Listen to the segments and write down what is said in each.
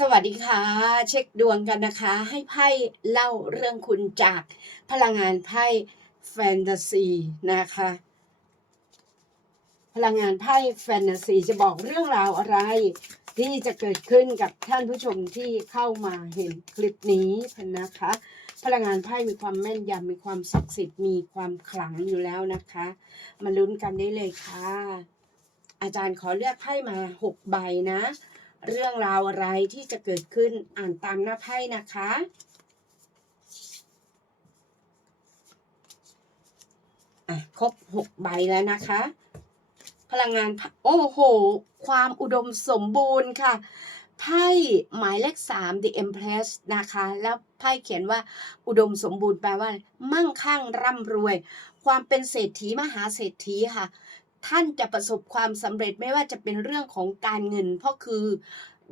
สวัสดีค่ะ เช็คดวงกันนะคะ ให้ไพ่เล่าเรื่องคุณจากพลังงานไพ่แฟนตาซีนะคะ พลังงานไพ่แฟนตาซีจะบอกเรื่องราวอะไร ที่จะเกิดขึ้นกับท่านผู้ชมที่เข้ามาเห็นคลิปนี้นะคะ พลังงานไพ่มีความแม่นยำมีความศักดิ์สิทธิ์มีความขลังอยู่แล้วนะคะ มาลุ้นกันได้เลยค่ะ อาจารย์ขอเลือกไพ่มาหกใบนะ เรื่องราวอะไรที่จะเกิดขึ้นอ่านตามหน้าไพ่นะคะอะครบหกใบแล้วนะคะ พลังงานโอ้โห ความอุดมสมบูรณ์ค่ะไพ่หมายเลขสาม The Empress นะคะ แล้วไพ่เขียนว่าอุดมสมบูรณ์แปลว่า มั่งคั่งร่ำรวย ความเป็นเศรษฐีมหาเศรษฐีค่ะ ท่านจะประสบความสำเร็จไม่ว่าจะเป็นเรื่องของการเงิน เพราะคือ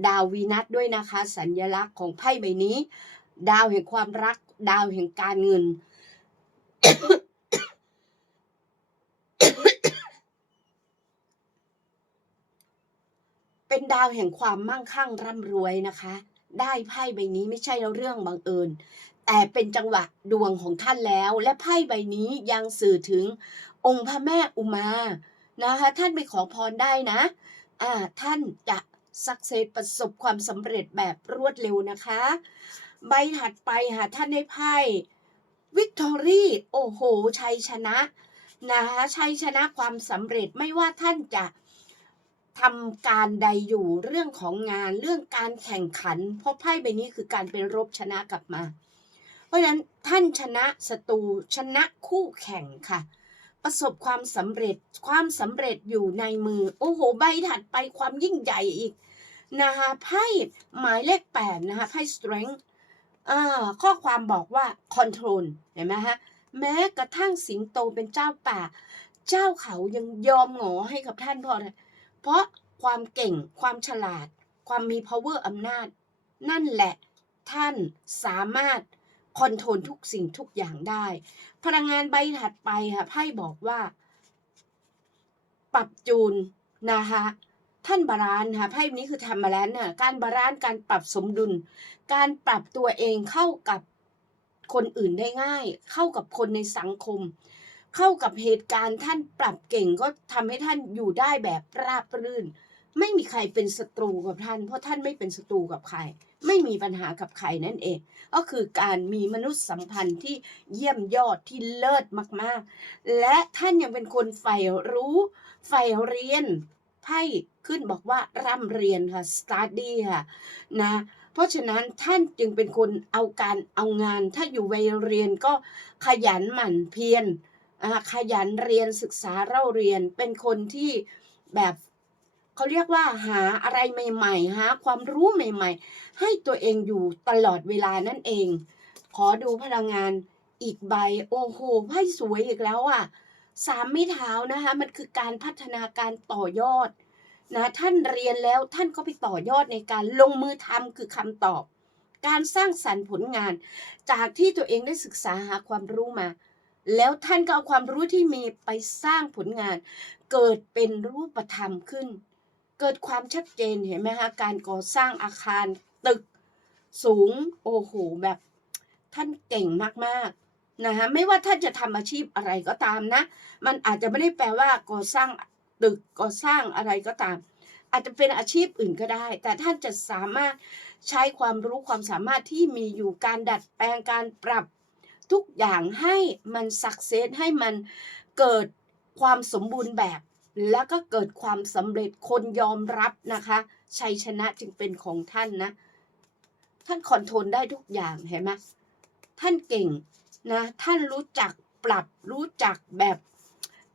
ดาววีนัสด้วยนะคะ สัญลักษณ์ของไพ่ใบนี้ ดาวแห่งความรัก ดาวแห่งการเงิน เป็นดาวแห่งความมั่งคั่งร่ำรวยนะคะ ได้ไพ่ใบนี้ไม่ใช่เรื่องบังเอิญแต่เป็นจังหวะดวงของท่านแล้ว และไพ่ใบนี้ยังสื่อถึงองค์พระแม่อุมา นะคะท่านไปขอพรได้นะอ่าท่านจะสักเซสประสบความสำเร็จแบบรวดเร็วนะคะ ใบถัดไปค่ะท่านได้ไพ่วิกตอรี่โอ้โห ชัยชนะนะคะชัยชนะความสำเร็จไม่ว่าท่านจะทำการใดอยู่เรื่องของงานเรื่องการแข่งขัน เพราะไพ่ใบนี้คือการเป็นรบชนะกลับมา เพราะฉะนั้นท่านชนะศัตรูชนะคู่แข่งค่ะ ประสบความสำเร็จความสำเร็จอยู่ในมือ โอ้โห ใบถัดไปความยิ่งใหญ่อีกนะคะไพ่หมายเลขแปดนะคะไพ่ strength ข้อความบอกว่า control เห็นไหมฮะแม้กระทั่งสิงโตเป็นเจ้าป่า เจ้าเขายังยอมหงอให้กับท่านเพราะอะไรเพราะความเก่งความฉลาด ความมี power อำนาจ นั่นแหละท่านสามารถ คอนโทรลทุกสิ่งทุกอย่างได้ พลังงานใบถัดไปค่ะไพ่บอกว่า ปรับจูนนะคะท่านบาลานค่ะไพ่นี้คือทำมาแล้วน่ะการบาลานการปรับสมดุล การปรับตัวเองเข้ากับคนอื่นได้ง่าย เข้ากับคนในสังคม เข้ากับเหตุการณ์ท่านปรับเก่งก็ทำให้ท่านอยู่ได้แบบราบรื่น ไม่มีใครเป็นศัตรูกับท่าน เพราะท่านไม่เป็นศัตรูกับใคร ไม่มีปัญหากับใครนั่นเอง ก็คือการมีมนุษยสัมพันธ์ที่เยี่ยมยอดที่เลิศมากๆ และท่านยังเป็นคนใฝ่รู้ใฝ่เรียนไพ่ขึ้นบอกว่าร่ำเรียนค่ะ study ค่ะนะเพราะฉะนั้นท่านจึงเป็นคนเอาการเอางาน ถ้าอยู่วัยเรียนก็ขยันหมั่นเพียรอ่าขยันเรียนศึกษาเล่าเรียนเป็นคนที่แบบ เขาเรียกว่าหาอะไรใหม่ ๆ หาความรู้ใหม่ ๆ ให้ตัวเองอยู่ตลอดเวลานั่นเอง ขอดูพลังงานอีกใบ โอ้โหไพ่สวยอีกแล้วอะสามไม่เท้านะคะ มันคือการพัฒนาการต่อยอดนะท่านเรียนแล้วท่านก็ไปต่อยอดในการลงมือทำคือคำตอบ การสร้างสรรค์ผลงาน จากที่ตัวเองได้ศึกษาหาความรู้มา แล้วท่านก็เอาความรู้ที่มีไปสร้างผลงาน เกิดเป็นรูปธรรมขึ้น เกิดความชัดเจนเห็นไหมคะการก่อสร้างอาคารตึกสูงโอ้โหแบบท่านเก่งมากๆนะคะไม่ว่าท่านจะทำอาชีพอะไรก็ตามนะ มันอาจจะไม่ได้แปลว่าก่อสร้างตึกก่อสร้างอะไรก็ตาม อาจจะเป็นอาชีพอื่นก็ได้ แต่ท่านจะสามารถใช้ความรู้ความสามารถที่มีอยู่การดัดแปลงการปรับทุกอย่างให้มันสักเซสให้มันเกิดความสมบูรณ์แบบ แล้วก็เกิดความสำเร็จคนยอมรับนะคะ ชัยชนะจึงเป็นของท่านนะ ท่านคอนโทรลได้ทุกอย่างเห็นไหมท่านเก่งนะ ท่านรู้จักปรับรู้จักแบบ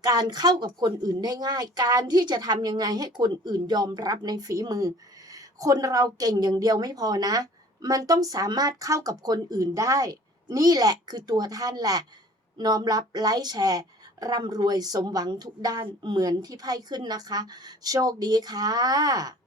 การเข้ากับคนอื่นได้ง่าย การที่จะทำยังไงให้คนอื่นยอมรับในฝีมือ คนเราเก่งอย่างเดียวไม่พอนะ มันต้องสามารถเข้ากับคนอื่นได้ นี่แหละคือตัวท่านแหละ น้อมรับไลค์แชร์ ร่ำรวยสมหวังทุกด้านเหมือนที่ไพ่ขึ้นนะคะ โชคดีค่ะ